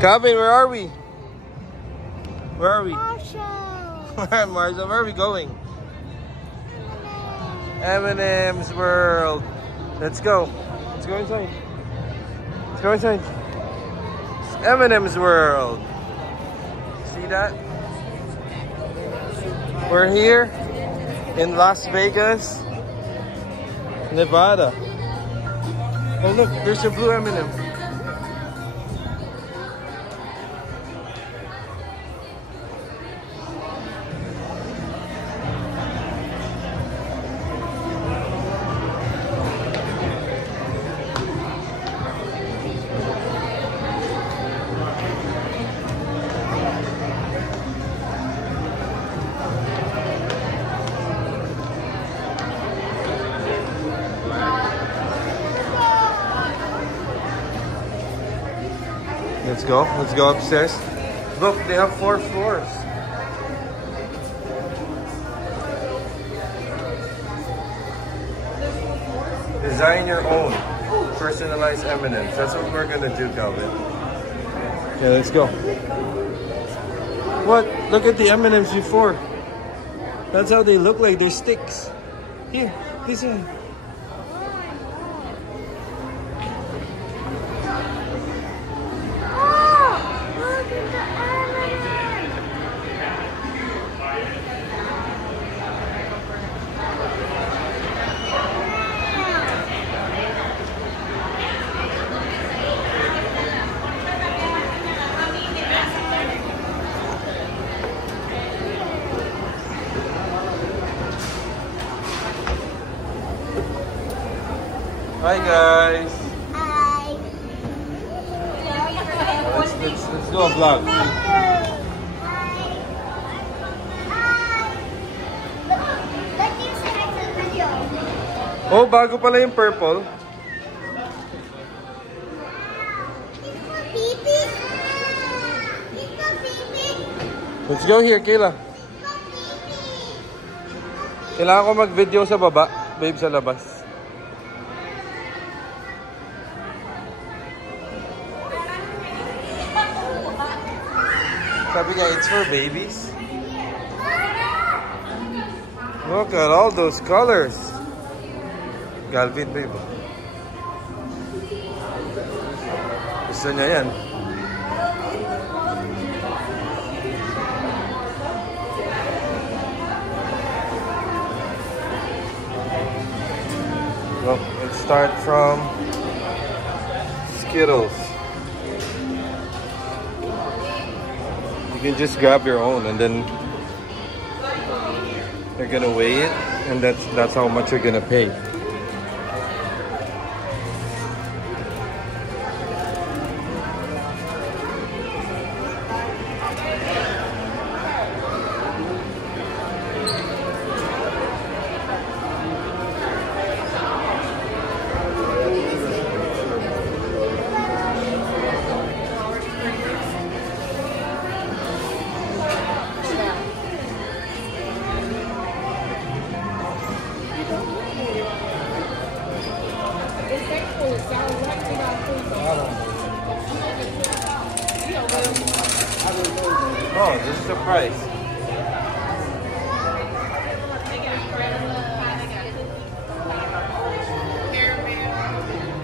Calvin, where are we? Where are we? Marshall. Marshall, where are we going? M&M's World. Let's go. Let's go inside. Let's go inside. It's M&M's World. See that? We're here in Las Vegas, Nevada. Oh look, there's a blue M&M. Let's go upstairs. Look, they have 4 floors. Design your own personalized M&Ms. That's what we're gonna do, Calvin. Yeah, let's go. What? Look at the M&Ms before. That's how they look like. They're sticks. Here, this one. Hi guys. Hi. Let's do a vlog. Oh, bago pala yung purple. Let's go here, Kayla. Kailangan ko mag-video sa baba, babe, sa labas. Sabi nga, it's for babies. Look at all those colors. Galvin, babe. Gusto niya yan. Well, let's start from Skittles. You can just grab your own and then they're gonna weigh it and that's how much you're gonna pay. Oh, this is the price.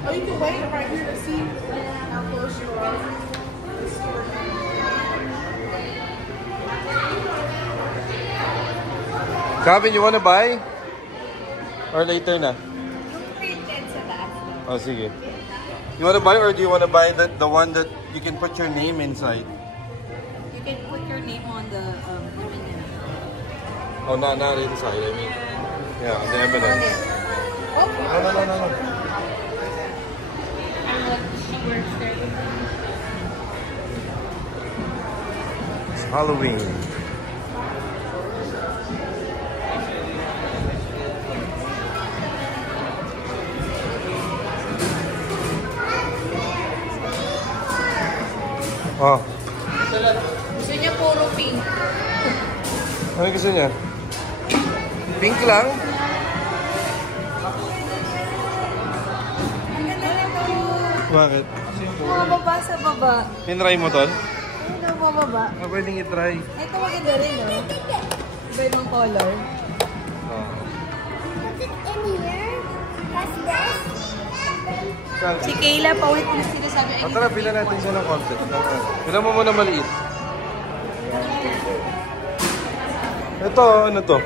Oh, you can wait right here to see how close you are. Calvin, you wanna buy? Or later na? Oh, sige. You wanna buy or do you wanna buy the one that you can put your name inside? You can put your name on the Oh, not inside. I mean, yeah, the M&Ms. Oh, No. It's Halloween. Oh. gusto niya puro pink. Ano gusto niya? Pink lang? Bakit? kasi yung Bumababa sa baba. Tinry mo, Tol? Ano bumababa? Ah, pwedeng itry. Ito maganda rin, no? Iba yung color. Oh. Put it in here. Press this. Saan? Si Kayla, paulit-ulit sila sabi. Ah, tara, pila natin siya ng konti. Pila mo muna maliit. Ito, ano to?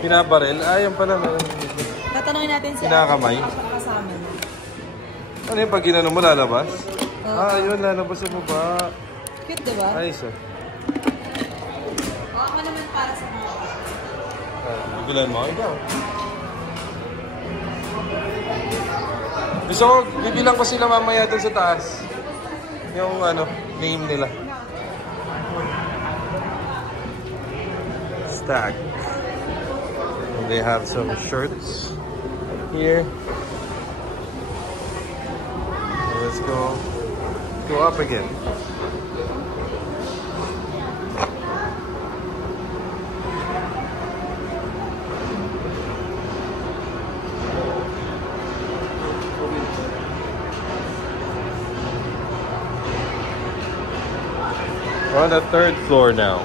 Pinabarel? Ah, yan pala. Tatanungin natin si Kinakamay? kasama niya. Ano yung pag ginano mo, lalabas? Oo. Ah, yun, lalabas sa baba. Cute, diba? Ayos ah. Baka naman para sa mga. Bibilan mo? Ikaw. Gusto ko, bibilang ko sila mamaya dun sa taas. Yung ano, name nila. Stack. And they have some shirts here. So let's go up again. We're on the 3rd floor now.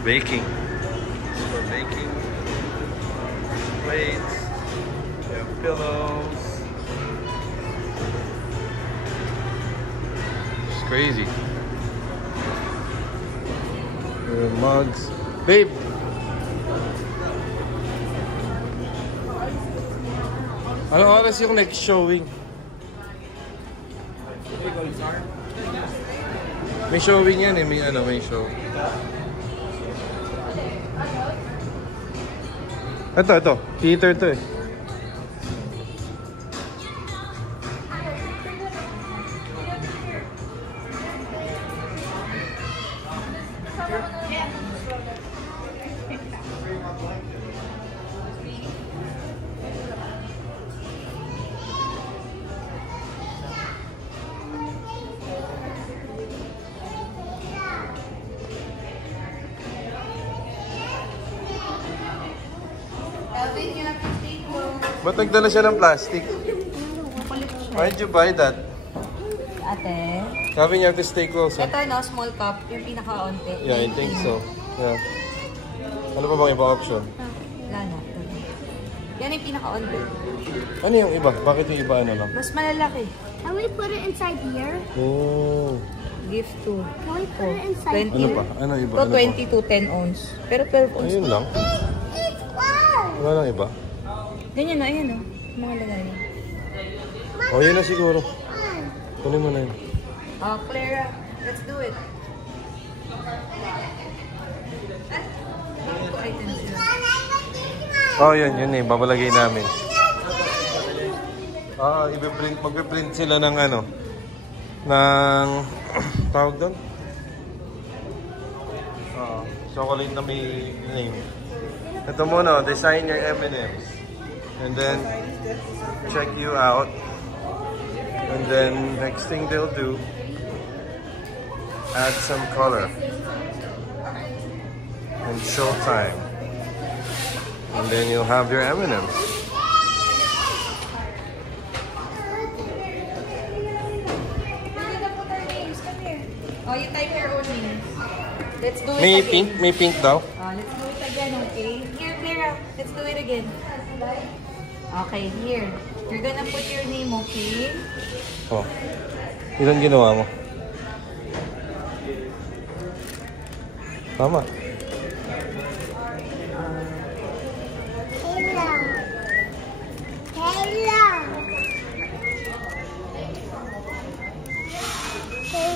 Baking. So we're baking plates. We have pillows. It's crazy. There are mugs. Babe! Anong oras yung next showing? May showing yan eh. May show. Ito. Theater to eh. Elvin, you have to stay close. Ba't nagdala siya ng plastic? Why did you buy that? Ate. Sabi niya, you have to stay close. Ito, no? Small cup. Yung pinaka-onti. Yeah, I think so. Yeah. Ano pa bang iba option? Wala na. Yan yung pinaka-onti. Ano yung iba? Bakit yung iba ano lang? Mas malalaki. Can we put it inside here? Oh. Gift to. Can we put it inside 20. Ano pa? Ano iba? Ito, Ano pa? 20 to 10 ounce. Pero 12 ounce. Ayun lang. It's fun. Wala lang iba. Ganyan na, ayan o. Mga lagay. Oh, yun na siguro. Kunin mo na yun. Clara, let's do it. Items yun. Oh, yun eh. Babalagay namin. Magpiprint sila ng ano. Ng, tawag doon? Chocolate na may name. Ito muna, design your M&M's. And then, check you out. And then, next thing they'll do, add some color. And showtime. And then you'll have your M&M's. Oh, you type your own names. Let's do it May again. pink? May pink daw? Let's do it again, okay? Here, Clara. Let's do it again. Okay, here. You're gonna put your name, okay? Oh. Ilan ginawa mo? Tama. Kayla. Kayla.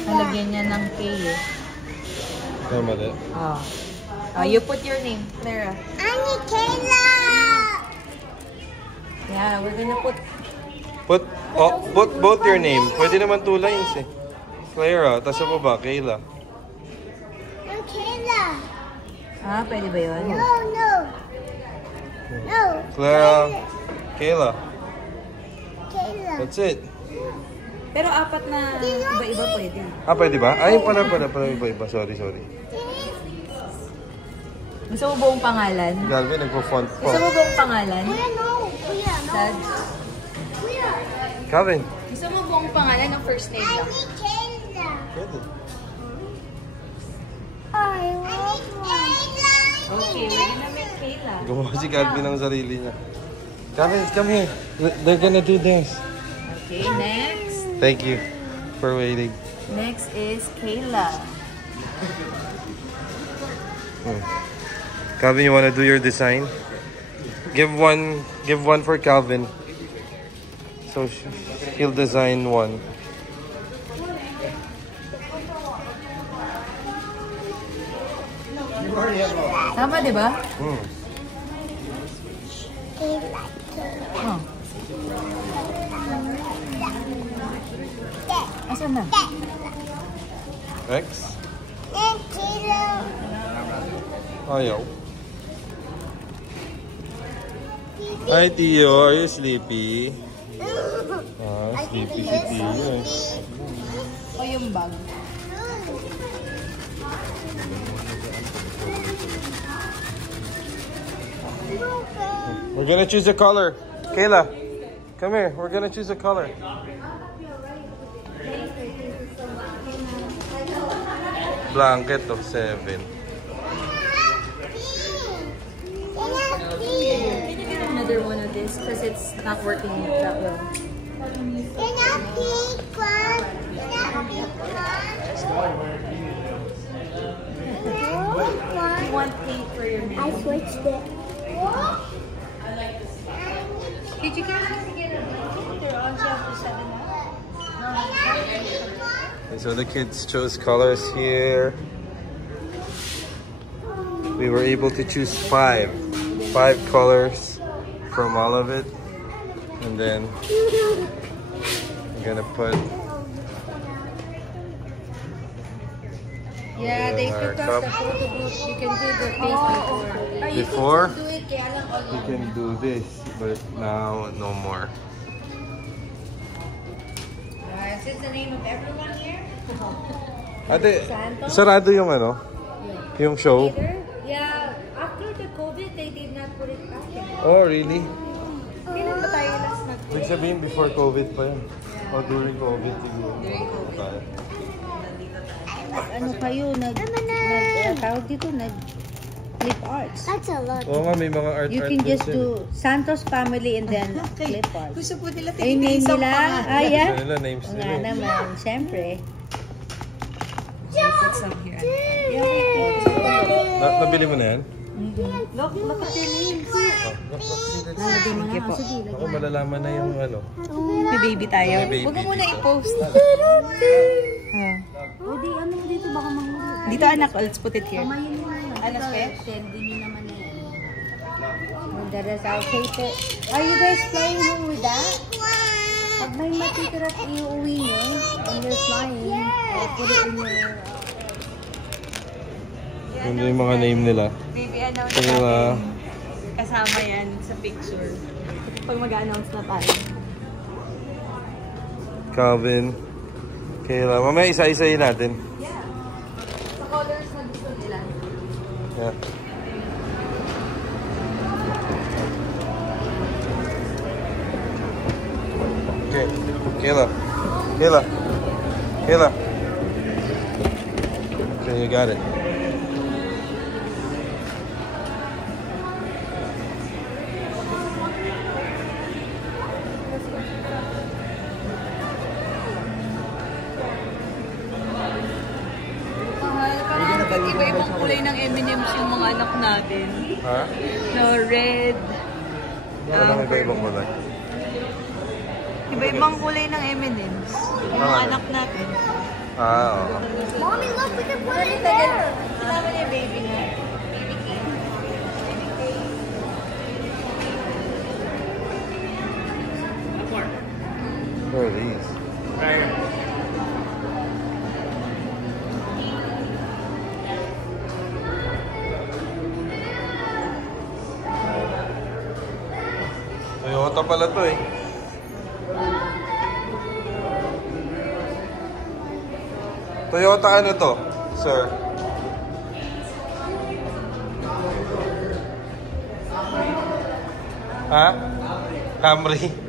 Nalagyan niya ng K eh. Tama din. You put your name, Clara. Ani Kayla. Yeah, we're gonna put... Put both your name. Pwede naman 2 lines eh. Clara, tapos sa baba, Kayla. No, Kayla. Pwede ba yun? No, no. No. Clara, Kayla. Kayla. That's it. Pero apat na iba-iba pwede. Ah, pwede ba? Ay, pala iba-iba. Sorry. Gusto mo buong pangalan? Galvin, nagpo-font po. Gusto mo buong pangalan? Kuya, no. Kuya, no. Dad? Kuya. Calvin. Gusto mo buong pangalan ng first name I lang? need Kayla. Pwede. I want one. Okay, we're gonna make Kayla. Gumawa si Calvin ng sarili niya. Calvin, come here. They're gonna do this. Okay, next. Thank you for waiting. Next is Kayla. Calvin, you wanna do your design? Give one for Calvin. So he'll design one. Tama, di ba? Kayla. Oh. Asan na? Rex? And Kayla. Ayaw. Hi, Tio. Are you sleepy? Sleepy si Tio. O yung bag. We're gonna choose a color. Kayla, come here. We're gonna choose a color. Blanket of 7. Can you get another one of this? Because it's not working that well. You want pink for your name? I switched it. Did you guys want to get a they're on chapter 7 now? Okay, so the kids chose colors here. We were able to choose five colors from all of it. And then we're gonna put Yeah, they our took us cup. the photo booth. You can do the face Before, do it, kaya lang all you can do this, but now no more. Is this the name of everyone here? Ate, Santo? sarado yung ano? Yung show? Either? Yeah, after the COVID, they did not put it back in. Oh, really? Kailan ba tayo last nag Ibig sabihin before COVID pa yan. O during COVID siguro. During COVID. Tayo. Ano kayo, tawag dito, flip arts. That's a lot. Oo nga, may mga art You can just do Santos family and then flip arts. Gusto po nila Ay, name isang nila? pangalan. Ah, yeah? Gusto nila, names Oo nila. nga naman, syempre. Put some here. Nabili mo na yan? Look at their names. Sige po. Ako malalaman na yung ano. May baby tayo. May baby Huwag mo muna dito. i-post. O di, ano mo dito, baka mahulog. Dito anak, let's put it here. Ano, Spek? Send nyo naman na yan. Magdarasal paper. Are you guys flying home with that? Pag may matitira at iuwi nyo, and you're flying, put it in your... Yun yung mga name nila. Baby, announce Kayla. Kasama yan sa picture. Pag mag-announce na tayo. Calvin. Kayla. Mamaya isa-isayin natin. Yeah. Sa colors na gusto nila. Yeah. Okay. Kayla. Kayla. Kayla. Okay, you got it. Iba-ibang kulay ng M&M's yung mga anak natin. Ha? No, red. Ano lang iba-ibang kulay? Iba-ibang kulay ng M&M's. Yung mga anak natin. Ah, oo. Mommy, look, we can put it there. Kasama niya baby na. Baby cake. Where are these? Toyota pala to eh. Toyota ano to, sir? Ha? Camry.